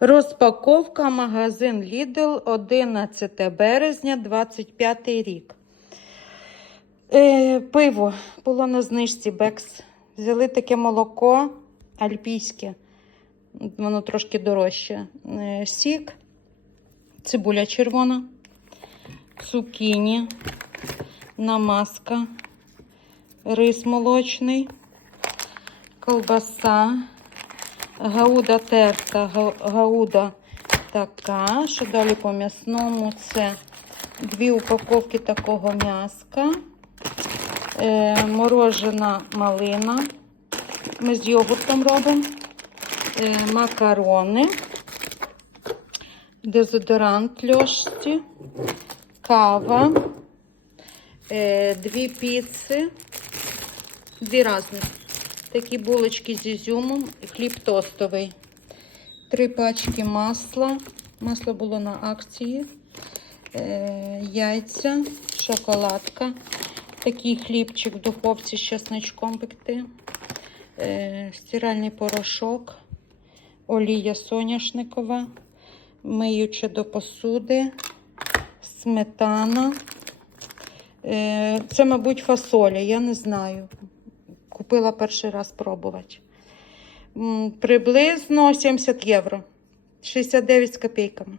Розпаковка магазин Lidl 11 березня 25 рік. Е, пиво було на знижці Бекс. Взяли таке молоко альпійське, воно трошки дорожче. Е, сік, цибуля червона, цукіні, намазка, рис молочний, колбаса. Гауда терта, гауда така. Що далі по м'ясному? Це дві упаковки такого м'яска, е, морожена малина. Ми з йогуртом робимо. Е, макарони, дезодорант льошці, кава, е, дві піци, дві різні. Такі булочки з ізюмом, хліб тостовий. Три пачки масла. Масло було на акції. Е, яйця, шоколадка. Такий хлібчик в духовці з чесночком пекти. Е, стиральний порошок, олія соняшникова, миюче до посуди, сметана. Е, це, мабуть, фасоля, я не знаю. Купила перший раз пробувати. Приблизно 70 євро. 69 з копійками.